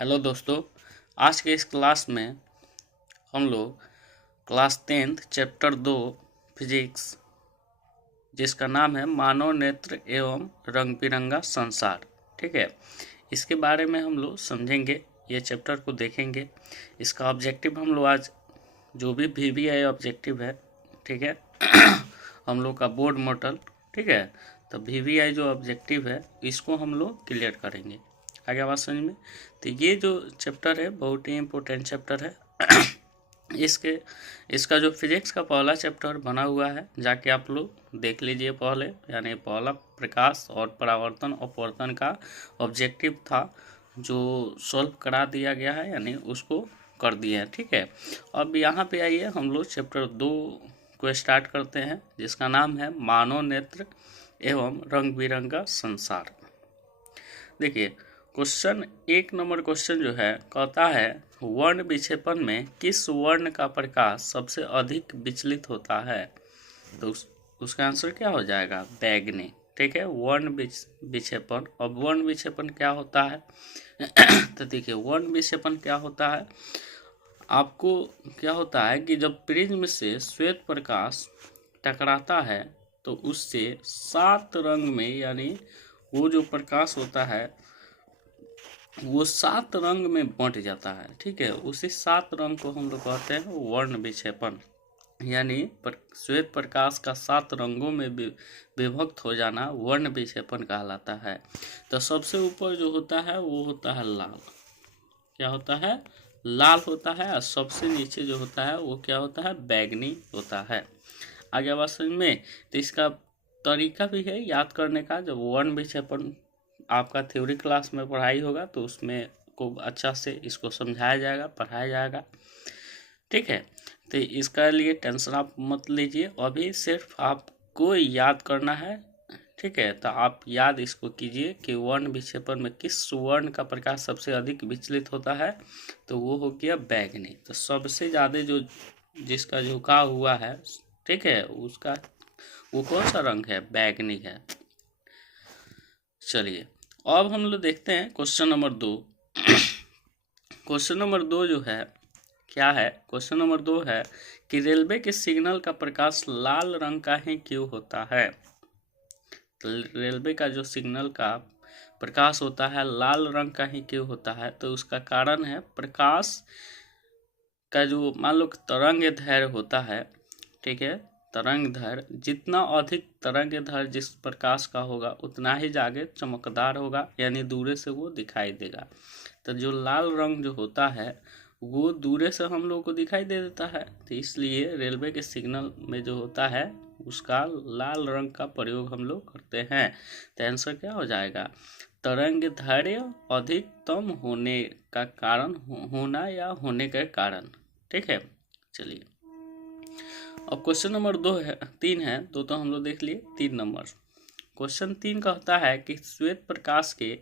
Hello दोस्तों, आज के इस क्लास में हम लोग क्लास 10th चैप्टर 2 फिजिक्स, जिसका नाम है मानव नेत्र एवं रंग बिरंगा संसार। ठीक है, इसके बारे में हम लोग समझेंगे, ये चैप्टर को देखेंगे। इसका ऑब्जेक्टिव हम लोग आज जो भी VVI ऑब्जेक्टिव है, ठीक है हम लोग का बोर्ड मॉडल, ठीक है, तो VVI जो ऑब्जेक्टिव है इसको हम लोग क्लियर करेंगे। आगे आवाज़ समझ में। तो ये जो चैप्टर है बहुत ही इम्पोर्टेंट चैप्टर है इसके इसका जो फिजिक्स का पहला चैप्टर बना हुआ है, जाके आप लोग देख लीजिए पहले, यानी पहला प्रकाश और परावर्तन अपवर्तन का ऑब्जेक्टिव था जो सॉल्व करा दिया गया है, यानी उसको कर दिया है। ठीक है, अब यहाँ पे आइए हम लोग चैप्टर 2 को स्टार्ट करते हैं, जिसका नाम है मानव नेत्र एवं रंग बिरंगा संसार। देखिए, क्वेश्चन 1 नंबर क्वेश्चन जो है कहता है वर्ण विक्षेपण में किस वर्ण का प्रकाश सबसे अधिक विचलित होता है। तो उसका आंसर क्या हो जाएगा? बैगनी। ठीक है, वर्ण विक्षेपण। अब वर्ण विक्षेपण क्या होता है तो देखिए, वर्ण विक्षेपण क्या होता है, आपको क्या होता है कि जब प्रिज्म से श्वेत प्रकाश टकराता है तो उससे 7 रंग में, यानी वो जो प्रकाश होता है वो 7 रंग में बंट जाता है। ठीक है, उसी 7 रंग को हम लोग कहते हैं वर्ण विक्षेपण, यानी श्वेत प्रकाश का 7 रंगों में विभक्त हो जाना वर्ण विक्षेपण कहलाता है। तो सबसे ऊपर जो होता है वो होता है लाल। क्या होता है? लाल होता है। और सबसे नीचे जो होता है वो क्या होता है? बैगनी होता है। आगे बात समझ में। तो इसका तरीका भी है याद करने का। जब वर्ण विक्षेपण आपका थ्योरी क्लास में पढ़ाई होगा तो उसमें खूब अच्छा से इसको समझाया जाएगा, पढ़ाया जाएगा। ठीक है, तो इसका लिए टेंशन आप मत लीजिए, अभी सिर्फ आपको याद करना है। ठीक है, तो आप याद इसको कीजिए कि वर्ण विक्षेपण में किस वर्ण का प्रकाश सबसे अधिक विचलित होता है, तो वो हो गया बैगनी। तो सबसे ज़्यादा जो जिसका झुकाव हुआ है, ठीक है, उसका वो कौन सा रंग है? बैगनी है। चलिए, अब हम लोग देखते हैं क्वेश्चन नंबर 2 क्वेश्चन नंबर 2 जो है क्या है? क्वेश्चन नंबर 2 है कि रेलवे के सिग्नल का प्रकाश लाल रंग का ही क्यों होता है। तो रेलवे का जो सिग्नल का प्रकाश होता है लाल रंग का ही क्यों होता है, तो उसका कारण है प्रकाश का जो मान लो तरंग दैर्घ्य होता है, ठीक है, तरंग दैर्घ्य जितना अधिक तरंग दैर्घ्य जिस प्रकाश का होगा उतना ही ज़्यादा चमकदार होगा, यानी दूरे से वो दिखाई देगा। तो जो लाल रंग जो होता है वो दूरे से हम लोग को दिखाई दे देता है, तो इसलिए रेलवे के सिग्नल में जो होता है उसका लाल रंग का प्रयोग हम लोग करते हैं। तो आंसर क्या हो जाएगा? तरंग दैर्घ्य अधिकतम होने का कारण होना या होने के कारण। ठीक है, चलिए, अब क्वेश्चन नंबर 3 है, दो तो हम लोग देख लिए। 3 नंबर क्वेश्चन 3 कहता है कि श्वेत प्रकाश के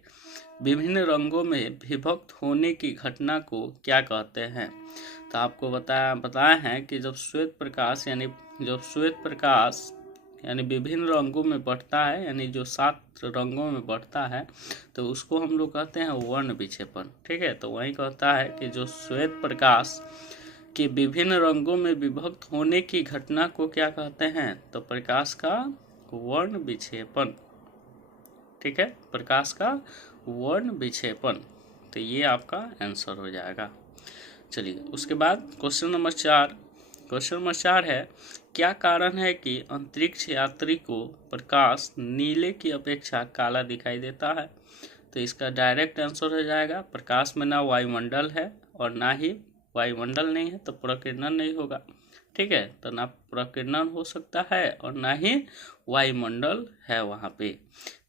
विभिन्न रंगों में विभक्त होने की घटना को क्या कहते हैं। तो आपको बताया है कि जब श्वेत प्रकाश यानी विभिन्न रंगों में बढ़ता है, यानी जो 7 रंगों में बढ़ता है, तो उसको हम लोग कहते हैं वर्ण विक्षेपण। ठीक है, तो वही कहता है कि जो श्वेत प्रकाश के विभिन्न रंगों में विभक्त होने की घटना को क्या कहते हैं, तो प्रकाश का वर्ण विक्षेपण। ठीक है, प्रकाश का वर्ण विक्षेपण। तो ये आपका आंसर हो जाएगा। चलिए, उसके बाद क्वेश्चन नंबर 4 है क्या कारण है कि अंतरिक्ष यात्री को प्रकाश नीले की अपेक्षा काला दिखाई देता है। तो इसका डायरेक्ट आंसर हो जाएगा प्रकाश में ना वायुमंडल है और ना ही वायुमंडल नहीं है तो प्रकीर्णन नहीं होगा। ठीक है, तो ना प्रकीर्णन हो सकता है और ना ही वायुमंडल है वहाँ पे।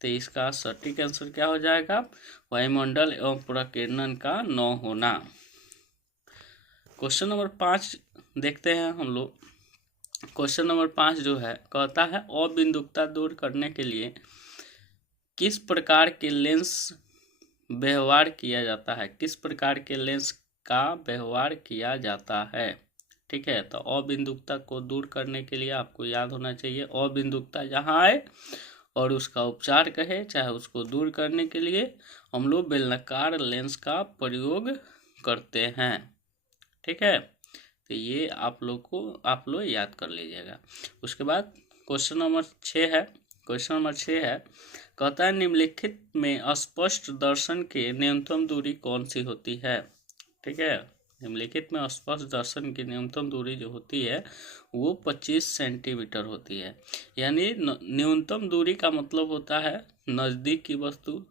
तो इसका सटीक आंसर क्या हो जाएगा? वायुमंडल एवं प्रकीर्णन का न होना। क्वेश्चन नंबर 5 देखते हैं हम लोग। क्वेश्चन नंबर 5 जो है कहता है अबिंदुकता दूर करने के लिए किस प्रकार के लेंस व्यवहार किया जाता है। किस प्रकार के लेंस का व्यवहार किया जाता है। ठीक है, तो अबिंदुकता को दूर करने के लिए आपको याद होना चाहिए, अबिंदुकता जहाँ आए और उसका उपचार कहे चाहे उसको दूर करने के लिए हम लोग बेलनाकार लेंस का प्रयोग करते हैं। ठीक है, तो ये आप लोग याद कर लीजिएगा। उसके बाद क्वेश्चन नंबर 6 है। क्वेश्चन नंबर 6 है, कहता है निम्नलिखित में स्पष्ट दर्शन की न्यूनतम दूरी कौन सी होती है। ठीक है, निम्नलिखित में स्पष्ट दर्शन की न्यूनतम दूरी जो होती है वो 25 सेंटीमीटर होती है। यानी न्यूनतम दूरी का मतलब होता है नज़दीक की वस्तु,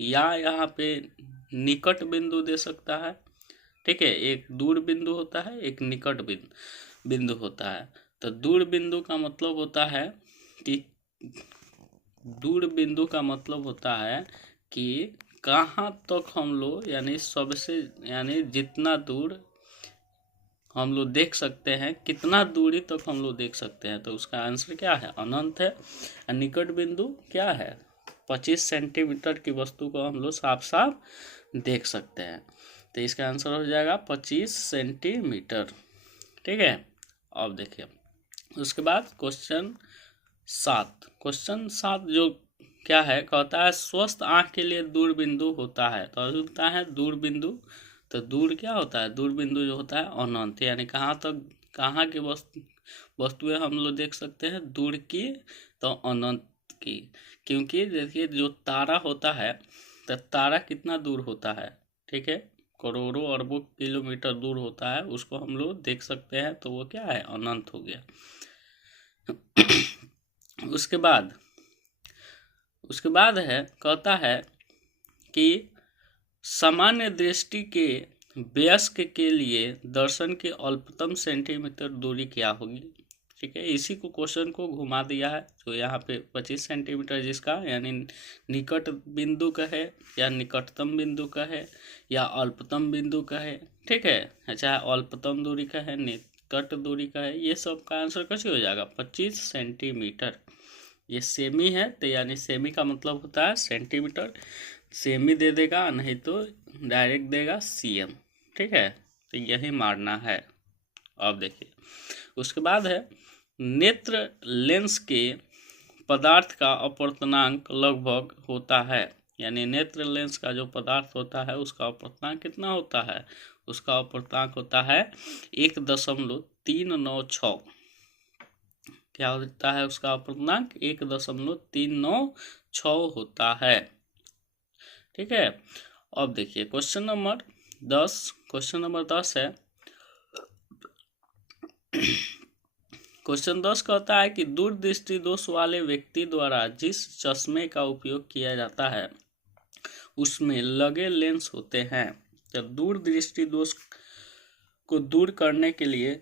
या यहाँ पे निकट बिंदु दे सकता है। ठीक है, एक दूर बिंदु होता है, एक निकट बिंदु होता है। तो दूर बिंदु का मतलब होता है कि दूर बिंदु का मतलब होता है कि कहाँ तक हम लोग यानी जितना दूर हम लोग देख सकते हैं, कितना दूरी तक हम लोग देख सकते हैं, तो उसका आंसर क्या है, अनंत है। और निकट बिंदु क्या है, 25 सेंटीमीटर की वस्तु को हम लोग साफ साफ देख सकते हैं। तो इसका आंसर हो जाएगा 25 सेंटीमीटर। ठीक है, अब देखिए उसके बाद क्वेश्चन 7 जो क्या है, कहता है स्वस्थ आँख के लिए दूर बिंदु होता है। तो अभी होता है दूर बिंदु, तो दूर क्या होता है, दूर बिंदु जो होता है अनंत, यानी कहाँ की वस्तुएं हम लोग देख सकते हैं दूर की, तो अनंत की। क्योंकि देखिए जो तारा होता है, तो तारा कितना दूर होता है, ठीक है, करोड़ों अरबों किलोमीटर दूर होता है, उसको हम लोग देख सकते हैं, तो वो क्या है, अनंत हो गया। उसके बाद है, कहता है कि सामान्य दृष्टि के वयस्क के लिए दर्शन की अल्पतम सेंटीमीटर दूरी क्या होगी। ठीक है, इसी को क्वेश्चन को घुमा दिया है, जो यहाँ पे 25 सेंटीमीटर जिसका यानी निकट बिंदु का है, या निकटतम बिंदु का है, या अल्पतम बिंदु का है। ठीक है, अच्छा अल्पतम दूरी का है, निकट दूरी का है, ये सब का आंसर कैसे हो जाएगा, 25 सेंटीमीटर। ये सेमी है, तो यानी सेमी का मतलब होता है सेंटीमीटर, सेमी दे देगा, नहीं तो डायरेक्ट देगा सीएम। ठीक है, तो यही मारना है। अब देखिए उसके बाद है, नेत्र लेंस के पदार्थ का अपवर्तनांक लगभग होता है। यानी नेत्र लेंस का जो पदार्थ होता है उसका अपवर्तनांक कितना होता है, उसका अपवर्तनांक होता है 1.396। क्या होता है उसका अपवर्तनांक, 1.396 होता है। ठीक है, अब देखिए क्वेश्चन नंबर 10 है। क्वेश्चन 10 कहता है कि दूरदृष्टि दोष वाले व्यक्ति द्वारा जिस चश्मे का उपयोग किया जाता है उसमें लगे लेंस होते हैं। तो दूरदृष्टि दोष को दूर करने के लिए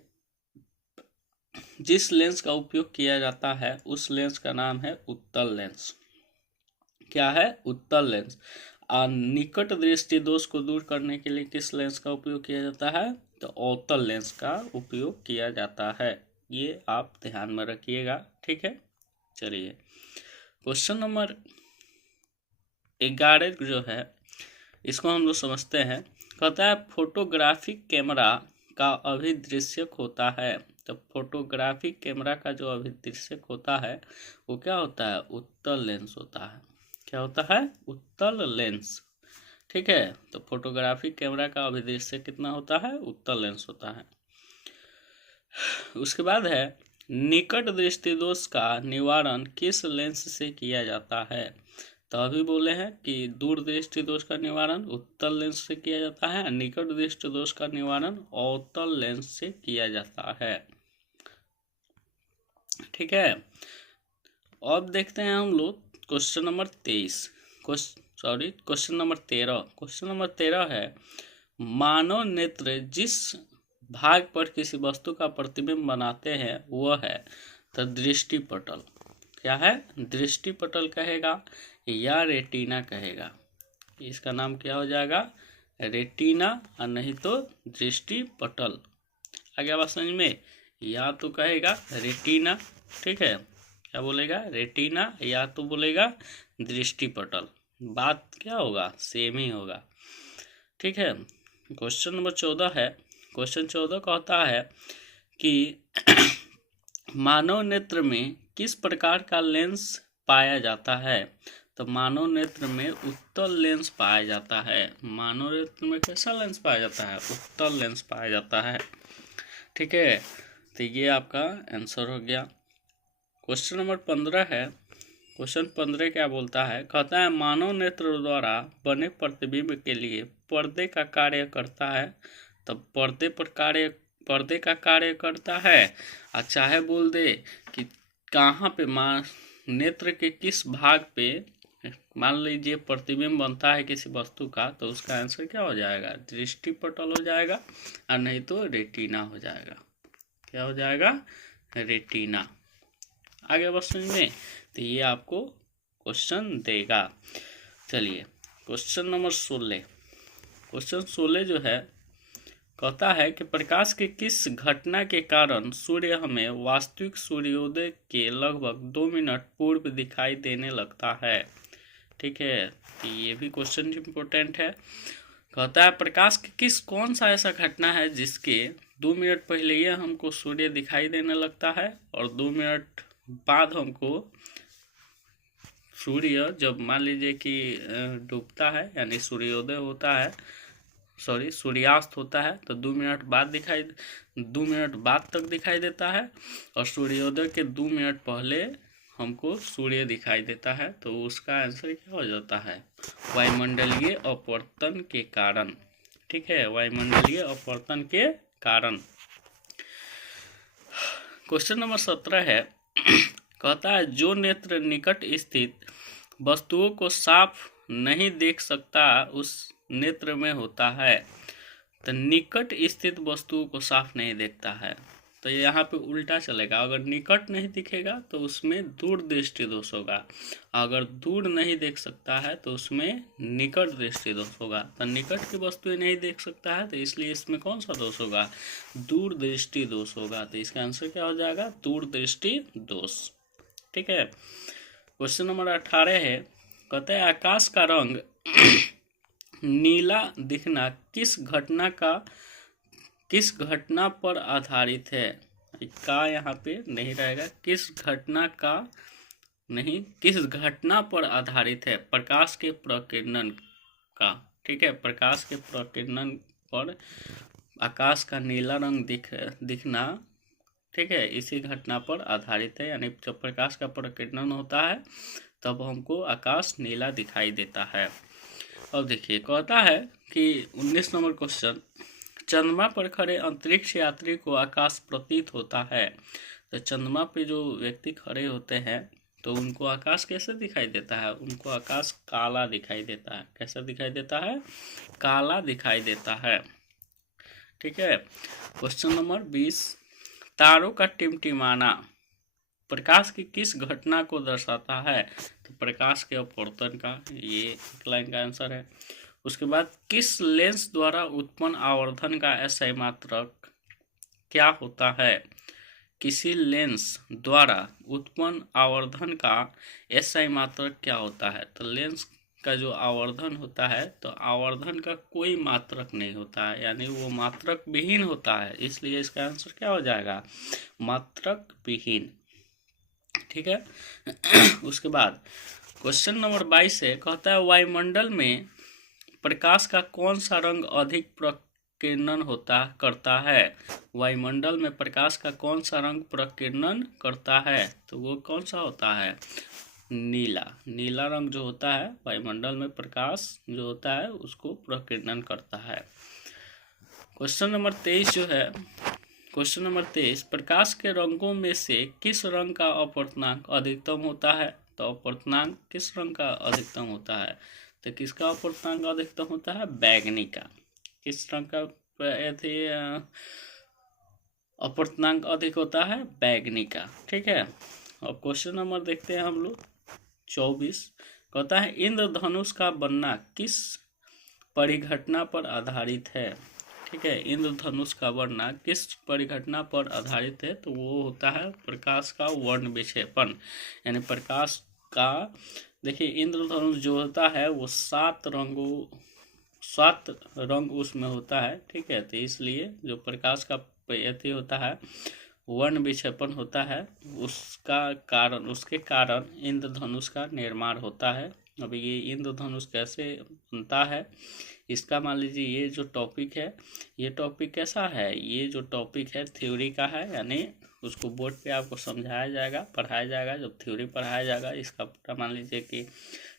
जिस लेंस का उपयोग किया जाता है उस लेंस का नाम है उत्तल लेंस। क्या है, उत्तल लेंस। और निकट दृष्टि दोष को दूर करने के लिए किस लेंस का उपयोग किया जाता है, तो अवतल लेंस का उपयोग किया जाता है। ये आप ध्यान में रखिएगा। ठीक है, चलिए क्वेश्चन नंबर 11 जो है इसको हम लोग समझते हैं। कहता है फोटोग्राफिक कैमरा का अभिदृश्यक होता है। तो फोटोग्राफिक कैमरा का जो अभिदृश्यक होता है वो क्या होता है, उत्तल लेंस होता है। क्या होता है, उत्तल लेंस। ठीक है, तो फोटोग्राफिक कैमरा का अभिदृश्यक कितना होता है, उत्तल लेंस होता है। उसके बाद है, निकट दृष्टि दोष का निवारण किस लेंस से किया जाता है। तो अभी बोले हैं कि दूर दृष्टि दोष का निवारण उत्तल लेंस से किया जाता है, निकट दृष्टि दोष का निवारण अवतल लेंस से किया जाता है। ठीक है, अब देखते हैं हम लोग क्वेश्चन नंबर 13। क्वेश्चन नंबर 13 है, मानव नेत्र जिस भाग पर किसी वस्तु का प्रतिबिंब बनाते हैं वह है, तो दृष्टिपटल। क्या है, दृष्टिपटल कहेगा या रेटिना कहेगा। इसका नाम क्या हो जाएगा, रेटिना, और नहीं तो दृष्टिपटल। आ गया बात समझ में, या तो कहेगा रेटिना, ठीक है, क्या बोलेगा, रेटिना, या तो बोलेगा दृष्टिपटल। बात क्या होगा, सेम ही होगा। ठीक है, क्वेश्चन नंबर 14 है। क्वेश्चन 14 कहता है कि मानव नेत्र में किस प्रकार का लेंस पाया जाता है? तो मानव नेत्र में उत्तल लेंस पाया जाता है। मानव नेत्र में कैसा लेंस पाया जाता है? उत्तल लेंस पाया जाता है। ठीक है, तो ये आपका आंसर हो गया। क्वेश्चन नंबर 15 है। क्वेश्चन 15 क्या बोलता है? कहता है मानव नेत्र द्वारा बने प्रतिबिंब के लिए पर्दे का कार्य करता है। तब पर्दे का कार्य करता है। अच्छा है, बोल दे कि कहाँ पे नेत्र के किस भाग पे मान लीजिए प्रतिबिंब बनता है किसी वस्तु का, तो उसका आंसर क्या हो जाएगा? दृष्टिपटल हो जाएगा, और नहीं तो रेटिना हो जाएगा। क्या हो जाएगा? रेटिना। आगे बस समझ में, तो ये आपको क्वेश्चन देगा। चलिए क्वेश्चन नंबर 16। क्वेश्चन 16 जो है, कहता है कि प्रकाश के किस घटना के कारण सूर्य हमें वास्तविक सूर्योदय के लगभग 2 मिनट पूर्व दिखाई देने लगता है? ठीक है, तो ये भी क्वेश्चन इम्पोर्टेंट है। कहता है प्रकाश के कौन सा ऐसा घटना है जिसके 2 मिनट पहले ये हमको सूर्य दिखाई देने लगता है, और 2 मिनट बाद हमको सूर्य जब मान लीजिए कि डूबता है, यानी सूर्योदय होता है, सूर्यास्त होता है, तो 2 मिनट बाद तक दिखाई देता है, और सूर्योदय के 2 मिनट पहले हमको सूर्य दिखाई देता है। तो उसका आंसर क्या हो जाता है? वायुमंडलीय अपवर्तन के कारण। ठीक है, वायुमंडलीय अपवर्तन के कारण। क्वेश्चन नंबर 17 है। कहता है जो नेत्र निकट स्थित वस्तुओं को साफ नहीं देख सकता उस नेत्र में होता है। तो निकट स्थित वस्तुओं को साफ नहीं देखता है, तो यहाँ पे उल्टा चलेगा। अगर निकट नहीं दिखेगा तो उसमें दूर दृष्टि दोष होगा, अगर दूर नहीं देख सकता है तो उसमें निकट दृष्टि दोष होगा। तो निकट की वस्तुएं नहीं देख सकता है, तो इसलिए इसमें कौन सा दोष होगा? दूर दृष्टि दोष होगा। तो इसका आंसर क्या हो जाएगा? दूर दृष्टि दोष। ठीक है, क्वेश्चन नंबर 18 है। कहते हैं आकाश का रंग नीला दिखना किस घटना पर आधारित है? का यहाँ पे नहीं रहेगा, किस घटना पर आधारित है? प्रकाश के प्रकीर्णन का। ठीक है, प्रकाश के प्रकीर्णन पर आकाश का नीला रंग दिखना, ठीक है, इसी घटना पर आधारित है। यानी जब प्रकाश का प्रकीर्णन होता है तब हमको आकाश नीला दिखाई देता है। अब देखिए, कहता है कि 19 नंबर क्वेश्चन, चंद्रमा पर खड़े अंतरिक्ष यात्री को आकाश प्रतीत होता है। तो चंद्रमा पे जो व्यक्ति खड़े होते हैं तो उनको आकाश कैसे दिखाई देता है? उनको आकाश काला दिखाई देता है। कैसा दिखाई देता है? काला दिखाई देता है। ठीक है, क्वेश्चन नंबर 20, तारों का टिमटिमाना प्रकाश की किस घटना को दर्शाता है? तो प्रकाश के अपवर्तन का, ये एक लाइन का आंसर है। उसके बाद किस लेंस द्वारा उत्पन्न आवर्धन का एसआई मात्रक क्या होता है? किसी लेंस द्वारा उत्पन्न आवर्धन का एसआई मात्रक क्या होता है? तो लेंस का जो आवर्धन होता है, तो आवर्धन का कोई मात्रक नहीं होता है, यानी वो मात्रक विहीन होता है, इसलिए इसका आंसर क्या हो जाएगा? मात्रक विहीन। ठीक है, उसके बाद क्वेश्चन नंबर 22 है। कहता है वायुमंडल में प्रकाश का कौन सा रंग अधिक प्रकीर्णन करता है? वायुमंडल में प्रकाश का कौन सा रंग प्रकीर्णन करता है? तो वो कौन सा होता है? नीला। नीला रंग जो होता है वायुमंडल में प्रकाश जो होता है उसको प्रकीर्णन करता है। क्वेश्चन नंबर 23 जो है, क्वेश्चन नंबर 23, प्रकाश के रंगों में से किस रंग का अपवर्तनांक अधिकतम होता है? तो अपवर्तनांक किस रंग का अधिकतम होता है? तो किसका अपवर्तनांक अधिकतम होता है? बैगनी का। किस रंग का अपवर्तनांक अधिक होता है? बैगनी का। ठीक है, अब क्वेश्चन नंबर देखते हैं हम लोग 24। कहता है इंद्रधनुष का बनना किस परिघटना पर आधारित है? ठीक है, इंद्रधनुष का बनना किस परिघटना पर आधारित है? तो वो होता है प्रकाश का वर्ण विक्षेपण। यानी प्रकाश का, देखिए इंद्रधनुष जो होता है वो 7 रंग उसमें होता है। ठीक है, तो इसलिए जो प्रकाश का यति होता है वर्ण विक्षेपण होता है उसके कारण इंद्रधनुष का निर्माण होता है। अब ये इंद्रधनुष कैसे बनता है, इसका मान लीजिए ये जो टॉपिक है, ये टॉपिक कैसा है, ये जो टॉपिक है थ्योरी का है, यानी उसको बोर्ड पे आपको समझाया जाएगा, पढ़ाया जाएगा। जब थ्योरी पढ़ाया जाएगा, इसका पूरा मान लीजिए कि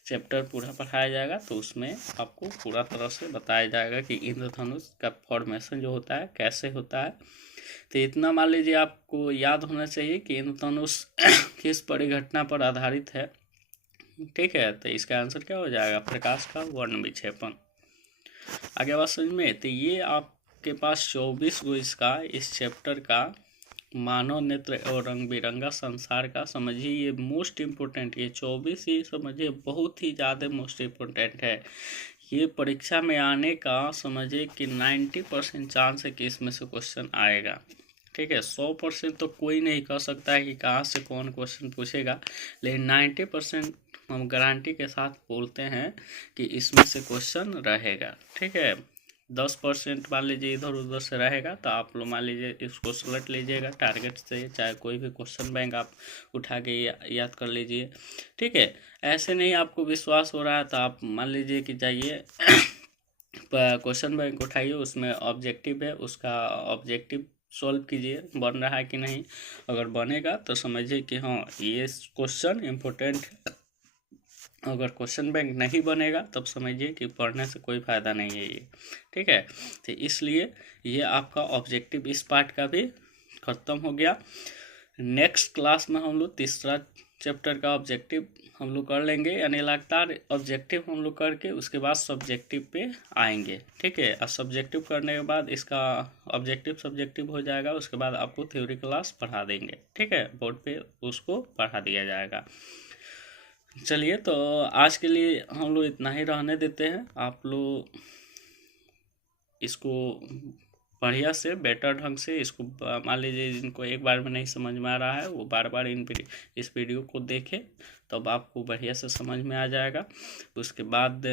चैप्टर पूरा पढ़ाया जाएगा, तो उसमें आपको पूरा तरह से बताया जाएगा कि इंद्रधनुष का फॉर्मेशन जो होता है कैसे होता है। तो इतना मान लीजिए आपको याद होना चाहिए कि इंद्रधनुष किस परिघटना पर आधारित है। ठीक है, तो इसका आंसर क्या हो जाएगा, प्रकाश का वर्ण विक्षेपण। आगे बात समझ में। तो ये आपके पास 24 गो इसका इस चैप्टर का मानव नेत्र और रंग बिरंगा संसार का समझिए, ये मोस्ट इम्पोर्टेंट, ये 24 ही समझिए बहुत ही ज़्यादा मोस्ट इम्पोर्टेंट है। ये परीक्षा में आने का समझिए कि 90% चांस है कि इसमें से क्वेश्चन आएगा। ठीक है, 100% तो कोई नहीं कह सकता है कि कहाँ से कौन क्वेश्चन पूछेगा, लेकिन 90% हम गारंटी के साथ बोलते हैं कि इसमें से क्वेश्चन रहेगा। ठीक है, 10% मान लीजिए इधर उधर से रहेगा, तो आप लोग मान लीजिए इसको सेलेक्ट लीजिएगा टारगेट से, चाहे कोई भी क्वेश्चन बैंक आप उठा के याद कर लीजिए। ठीक है, ऐसे नहीं आपको विश्वास हो रहा है तो आप मान लीजिए कि जाइए क्वेश्चन बैंक उठाइए, उसमें ऑब्जेक्टिव है, उसका ऑब्जेक्टिव सॉल्व कीजिए, बन रहा है कि नहीं। अगर बनेगा तो समझिए कि हाँ ये क्वेश्चन इम्पोर्टेंट। अगर क्वेश्चन बैंक नहीं बनेगा तब समझिए कि पढ़ने से कोई फ़ायदा नहीं है ये। ठीक है, तो इसलिए ये आपका ऑब्जेक्टिव इस पार्ट का भी ख़त्म हो गया। नेक्स्ट क्लास में हम लोग तीसरा चैप्टर का ऑब्जेक्टिव हम लोग कर लेंगे, यानी लगातार ऑब्जेक्टिव हम लोग करके उसके बाद सब्जेक्टिव पे आएंगे। ठीक है, और सब्जेक्टिव करने के बाद इसका ऑब्जेक्टिव सब्जेक्टिव हो जाएगा, उसके बाद आपको थ्योरी क्लास पढ़ा देंगे। ठीक है, बोर्ड पे उसको पढ़ा दिया जाएगा। चलिए, तो आज के लिए हम लोग इतना ही रहने देते हैं। आप लोग इसको बढ़िया से बेटर ढंग से इसको मान लीजिए, जिनको एक बार में नहीं समझ में आ रहा है वो बार बार इस वीडियो को देखें, तब आपको बढ़िया से समझ में आ जाएगा। उसके बाद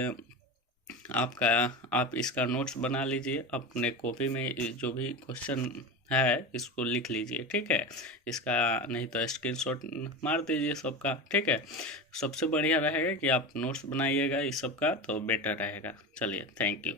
आप इसका नोट्स बना लीजिए अपने कॉपी में, जो भी क्वेश्चन है इसको लिख लीजिए। ठीक है, इसका नहीं तो स्क्रीनशॉट मार दीजिए सबका। ठीक है, सबसे बढ़िया रहेगा कि आप नोट्स बनाइएगा इस सब का, तो बेटर रहेगा। चलिए, थैंक यू।